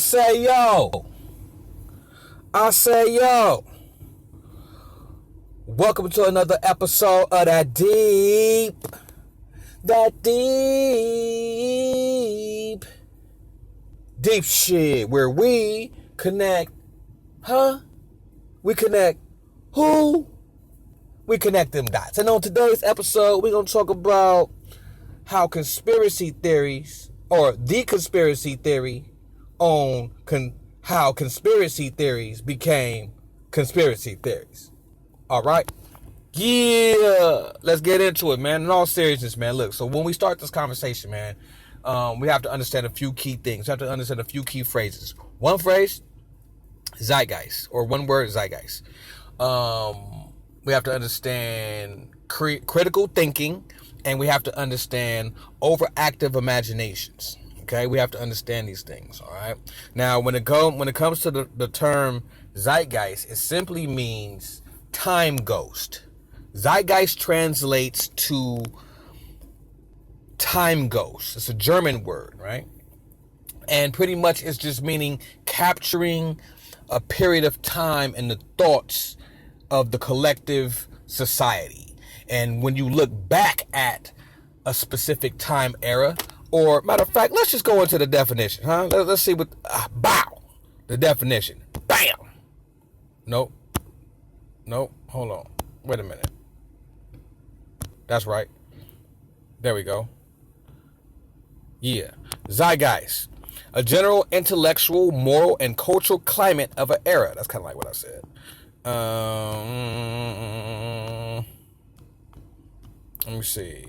say yo. I say yo. Welcome to another episode of that deep shit where we connect, we connect who? We connect them dots. And on today's episode, we're going to talk about how conspiracy theories, or the conspiracy theory on how conspiracy theories became conspiracy theories. All right? Yeah. Let's get into it, man. In all seriousness, man. Look, so when we start this conversation, man, we have to understand a few key things. We have to understand a few key phrases. One phrase, zeitgeist, or one word, zeitgeist. We have to understand critical thinking, and we have to understand overactive imaginations. Okay, we have to understand these things. All right. Now, when it comes to the term zeitgeist, it simply means time ghost. Zeitgeist translates to time ghost. It's a German word, right? And pretty much it's just meaning capturing a period of time in the thoughts of the collective society. And when you look back at a specific time era, or matter of fact, let's just go into the definition, huh? Let's see what, the definition. Bam! Nope, hold on. Wait a minute. That's right. There we go. Yeah. Zeitgeist. A general intellectual, moral, and cultural climate of an era. That's kind of like what I said. Let me see.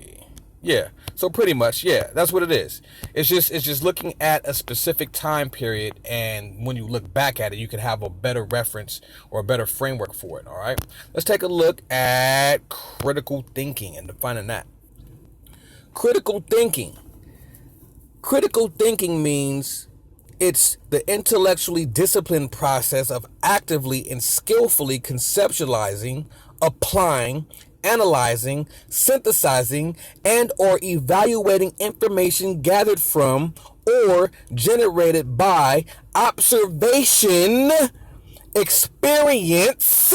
Yeah. So pretty much, yeah, that's what it is. It's just looking at a specific time period, and when you look back at it, you can have a better reference or a better framework for it. All right. Let's take a look at critical thinking and defining that. Critical thinking. Critical thinking means it's the intellectually disciplined process of actively and skillfully conceptualizing, applying, analyzing, synthesizing, and or evaluating information gathered from or generated by observation, experience,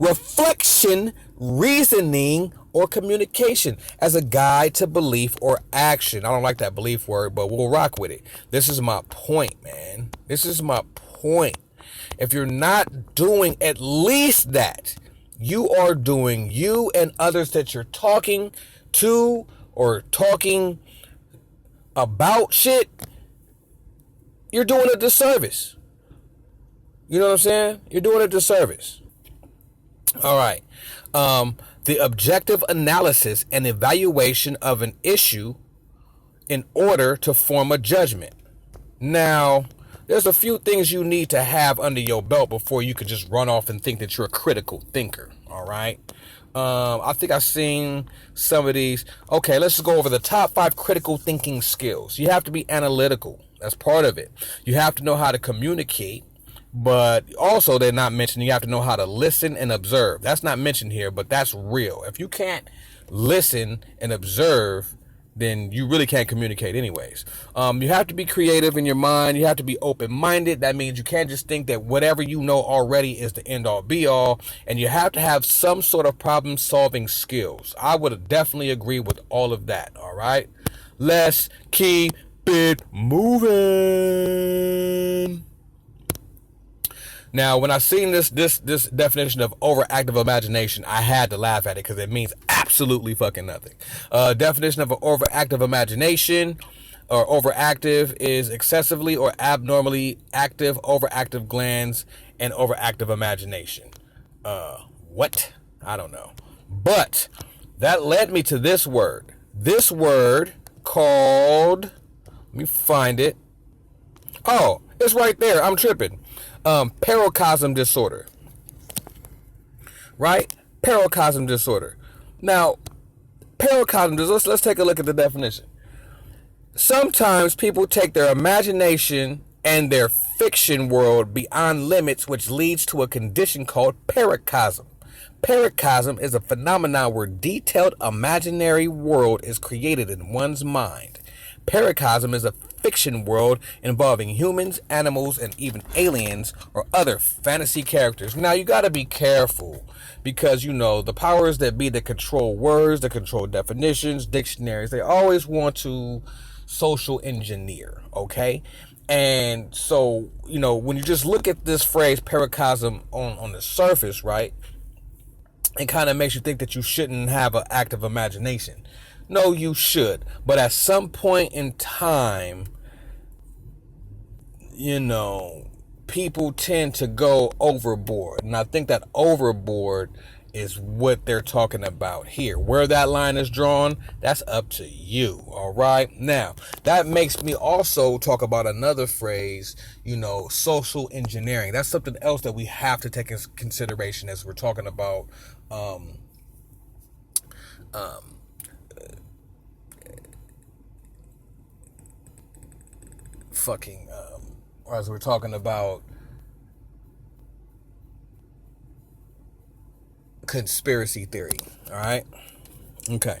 reflection, reasoning, or communication as a guide to belief or action. I don't like that belief word, but we'll rock with it. This is my point, man. This is my point. If you're not doing at least that, you and others that you're talking to or talking about shit, you're doing a disservice. You know what I'm saying? You're doing a disservice. All right. The objective analysis and evaluation of an issue in order to form a judgment. Now, there's a few things you need to have under your belt before you can just run off and think that you're a critical thinker. All right. I think I've seen some of these. Okay, let's just go over the top 5 critical thinking skills. You have to be analytical. That's part of it. You have to know how to communicate. But also, they're not mentioning you have to know how to listen and observe. That's not mentioned here, but that's real. If you can't listen and observe, then you really can't communicate anyways. You have to be creative in your mind. You have to be open-minded. That means you can't just think that whatever you know already is the end-all, be-all. And you have to have some sort of problem-solving skills. I would definitely agree with all of that, all right? Let's keep it moving. Now, when I seen this definition of overactive imagination, I had to laugh at it because it means absolutely fucking nothing. Definition of an overactive imagination or overactive is excessively or abnormally active, overactive glands, and overactive imagination. What? I don't know. But that led me to this word. This word called, let me find it. Oh, it's right there. I'm tripping. Paroxysm disorder. Right? Paroxysm disorder. Now, paroxysm disorder, let's take a look at the definition. Sometimes people take their imagination and their fiction world beyond limits, which leads to a condition called paroxysm. Paroxysm is a phenomenon where detailed imaginary world is created in one's mind. Paroxysm is a fiction world involving humans, animals, and even aliens or other fantasy characters. Now, you got to be careful because, the powers that be that control words, that control definitions, dictionaries, they always want to social engineer, okay? And so, when you just look at this phrase paracosm on the surface, right, it kind of makes you think that you shouldn't have an active imagination. No, you should. But at some point in time, people tend to go overboard. And I think that overboard is what they're talking about here. Where that line is drawn, that's up to you. All right. Now, that makes me also talk about another phrase, social engineering. That's something else that we have to take into consideration as we're talking about or as we're talking about conspiracy theory. All right. Okay.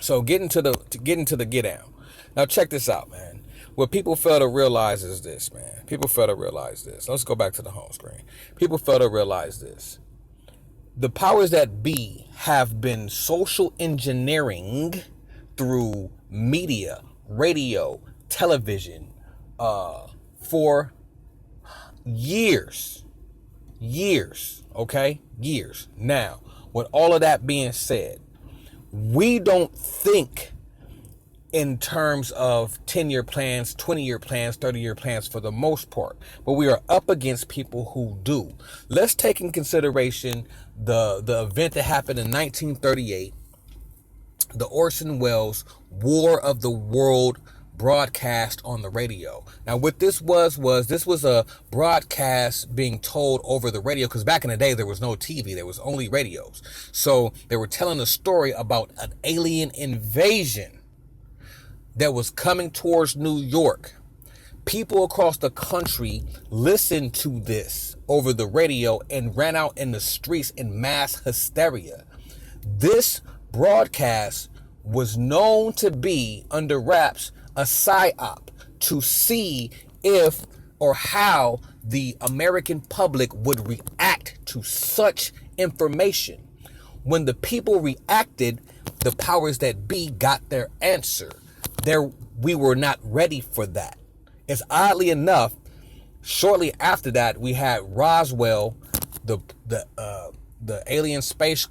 So getting to the get down. Now check this out, man. What people fail to realize is this, man. People fail to realize this. Let's go back to the home screen. People fail to realize this. The powers that be have been social engineering through media, radio, television, for years, okay? Years. Now, with all of that being said, we don't think in terms of 10-year plans, 20-year plans, 30-year plans for the most part, but we are up against people who do. Let's take in consideration the event that happened in 1938, the Orson Welles War of the World broadcast on the radio. Now, what this was a broadcast being told over the radio, because back in the day there was no TV, there was only radios. So they were telling a story about an alien invasion that was coming towards New York. People across the country listened to this over the radio and ran out in the streets in mass hysteria. This broadcast was known to be, under wraps, a psyop to see if or how the American public would react to such information. When the people reacted, the powers that be got their answer. We were not ready for that. It's oddly enough, shortly after that, we had Roswell, the alien space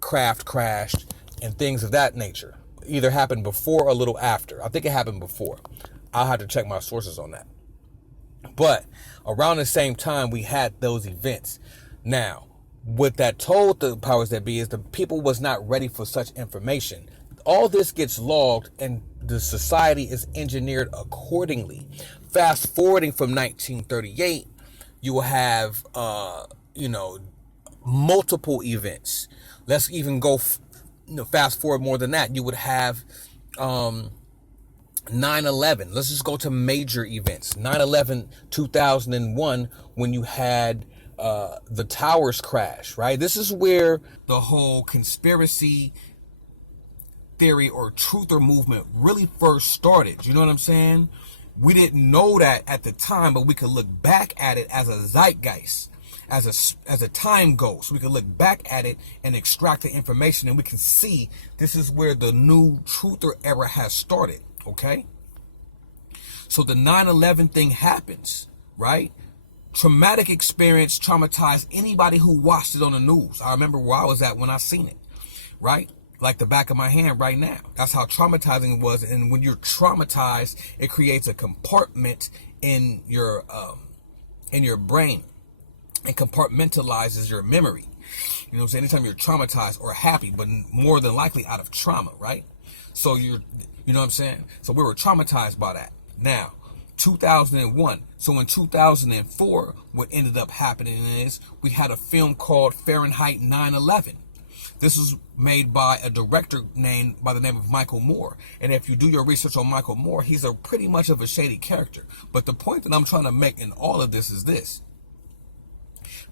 craft crashed, and things of that nature. Either happened before or a little after. I think it happened before. I'll have to check my sources on that. But around the same time, we had those events. Now, what that told the powers that be is the people was not ready for such information. All this gets logged and the society is engineered accordingly. Fast forwarding from 1938, you will have, multiple events. Let's even go fast forward more than that. You would have 9/11. Let's just go to major events. 9/11, 2001, when you had the towers crash, right? This is where the whole conspiracy theory or truther movement really first started. You know what I'm saying? We didn't know that at the time, but we could look back at it as a zeitgeist, as a time goes. So we can look back at it and extract the information, and we can see this is where the new truther era has started. Okay, so the 9/11 thing happens, right? Traumatic experience, traumatized anybody who watched it on the news. I remember where I was at when I seen it, right? Like the back of my hand right now. That's how traumatizing it was. And when you're traumatized, it creates a compartment in your brain. It compartmentalizes your memory. You know what I'm saying? Anytime you're traumatized or happy, but more than likely out of trauma, right? So you know what I'm saying? So we were traumatized by that. Now, 2001. So in 2004, what ended up happening is we had a film called Fahrenheit 9/11. This was made by a director by the name of Michael Moore. And if you do your research on Michael Moore, he's a pretty much of a shady character. But the point that I'm trying to make in all of this is this.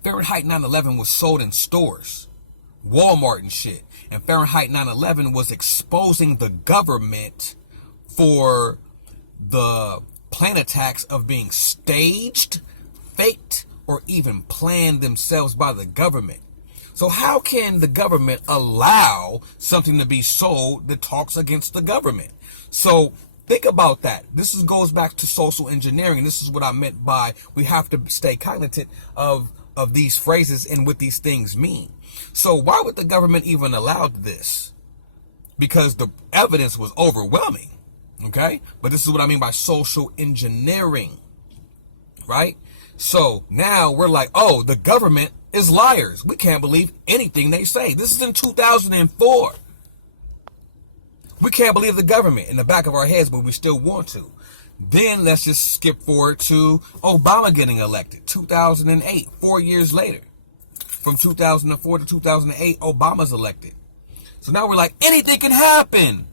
Fahrenheit 9/11 was sold in stores, Walmart and shit. And Fahrenheit 9/11 was exposing the government for the plane attacks of being staged, faked, or even planned themselves by the government. So how can the government allow something to be sold that talks against the government? So think about that. This goes back to social engineering. This is what I meant by we have to stay cognizant of these phrases and what these things mean. So why would the government even allow this? Because the evidence was overwhelming. Okay? But this is what I mean by social engineering. Right? So now we're like, oh, the government is liars. We can't believe anything they say. This is in 2004. We can't believe the government in the back of our heads, but we still want to. Then let's just skip forward to Obama getting elected, 2008, 4 years later. From 2004 to 2008, Obama's elected. So now we're like, anything can happen.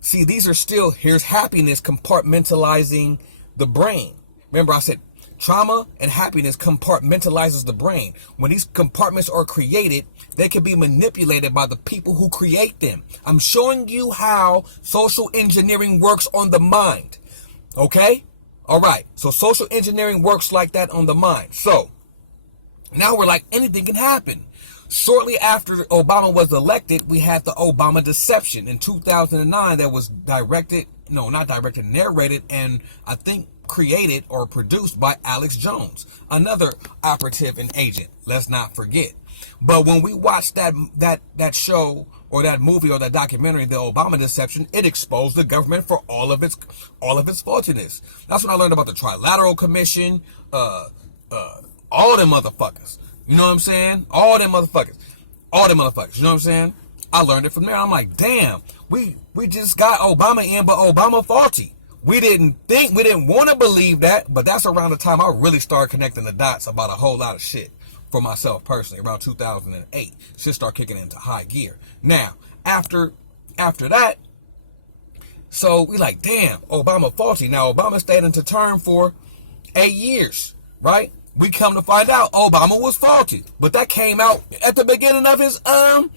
See, these are still, here's happiness compartmentalizing the brain. Remember I said, trauma and happiness compartmentalizes the brain. When these compartments are created, they can be manipulated by the people who create them. I'm showing you how social engineering works on the mind. Okay? All right. So social engineering works like that on the mind. So now we're like, anything can happen. Shortly after Obama was elected, we had the Obama deception in 2009 that was narrated, and I think created or produced by Alex Jones, another operative and agent. Let's not forget. But when we watched that show or that movie or that documentary, the Obama deception, it exposed the government for all of its faultiness. That's what I learned about the Trilateral Commission, all them motherfuckers. You know what I'm saying? All them motherfuckers. You know what I'm saying? I learned it from there. I'm like, damn, we just got Obama in, but Obama faulty. We didn't want to believe that, but that's around the time I really started connecting the dots about a whole lot of shit for myself personally, around 2008. Shit started kicking into high gear. Now, after that, so we like, damn, Obama faulty. Now, Obama stayed into term for 8 years, right? We come to find out Obama was faulty. But that came out at the beginning of his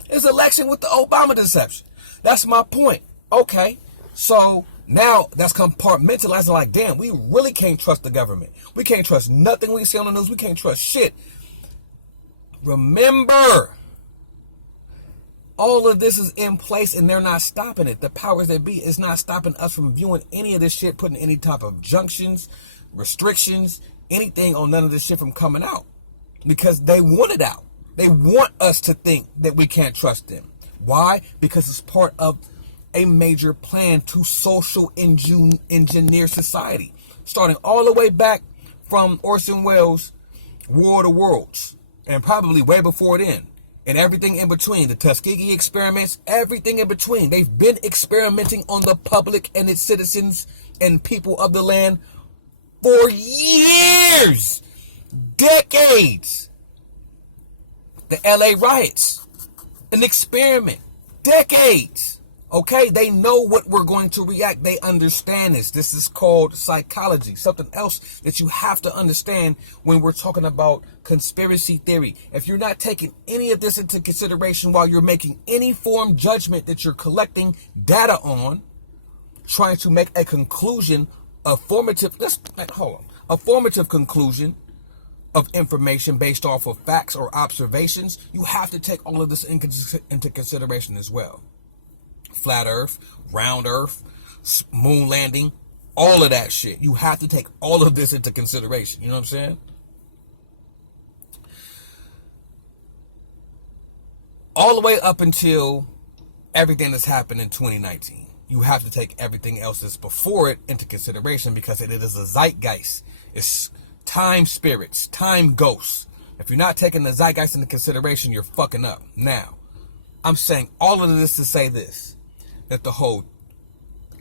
election with the Obama deception. That's my point. Okay, so now that's compartmentalizing, like, damn, we really can't trust the government. We can't trust nothing we see on the news. We can't trust shit. Remember, all of this is in place and they're not stopping it. The powers that be is not stopping us from viewing any of this shit, putting any type of junctions, restrictions, anything on none of this shit from coming out. Because they want it out. They want us to think that we can't trust them. Why? Because it's part of a major plan to social engineer society. Starting all the way back from Orson Welles' War of the Worlds. And probably way before then. And everything in between. The Tuskegee experiments, everything in between. They've been experimenting on the public and its citizens and people of the land for years. Decades. The LA riots. An experiment. Decades. Okay, they know what we're going to react. They understand this. This is called psychology. Something else that you have to understand when we're talking about conspiracy theory. If you're not taking any of this into consideration while you're making any form judgment that you're collecting data on, trying to make a conclusion, a formative conclusion of information based off of facts or observations, you have to take all of this into consideration as well. Flat Earth, round Earth, moon landing, all of that shit. You have to take all of this into consideration. You know what I'm saying? All the way up until everything that's happened in 2019. You have to take everything else that's before it into consideration because it is a zeitgeist. It's time spirits, time ghosts. If you're not taking the zeitgeist into consideration, you're fucking up. Now, I'm saying all of this to say this. That the whole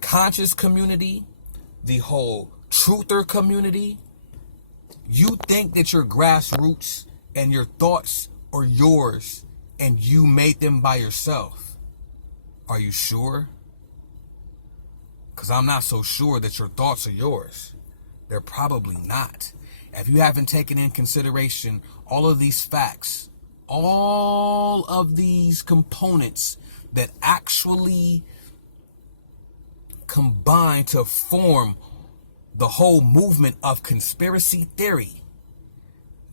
conscious community, the whole truther community, you think that your grassroots and your thoughts are yours and you made them by yourself. Are you sure? Because I'm not so sure that your thoughts are yours. They're probably not. If you haven't taken in consideration all of these facts, all of these components that actually combine to form the whole movement of conspiracy theory.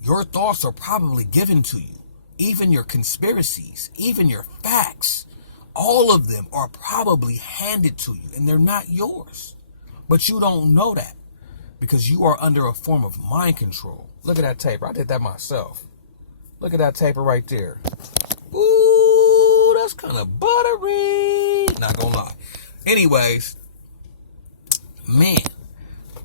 Your thoughts are probably given to you. Even your conspiracies, even your facts, all of them are probably handed to you, and they're not yours. But you don't know that because you are under a form of mind control. Look at that taper. I did that myself. Look at that taper right there. Ooh, that's kind of buttery. Not gonna lie. Anyways, man,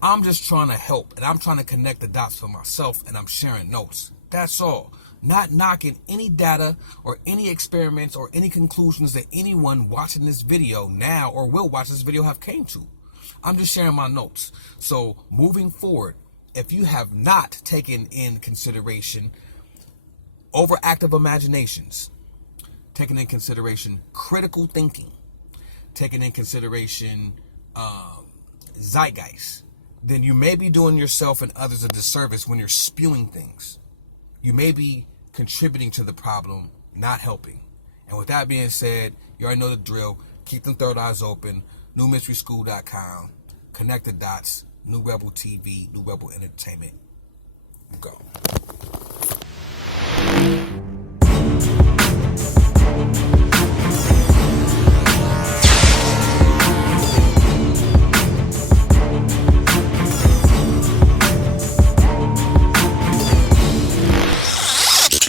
I'm just trying to help, and I'm trying to connect the dots for myself, and I'm sharing notes. That's all. Not knocking any data or any experiments or any conclusions that anyone watching this video now or will watch this video have came to. I'm just sharing my notes. So moving forward, if you have not taken in consideration overactive imaginations, taking in consideration critical thinking, taking in consideration zeitgeist, then you may be doing yourself and others a disservice when you're spewing things. You may be contributing to the problem, not helping. And with that being said, you already know the drill. Keep them third eyes open. NewMysterySchool.com. Connect the dots. New Rebel TV. New Rebel Entertainment. Go.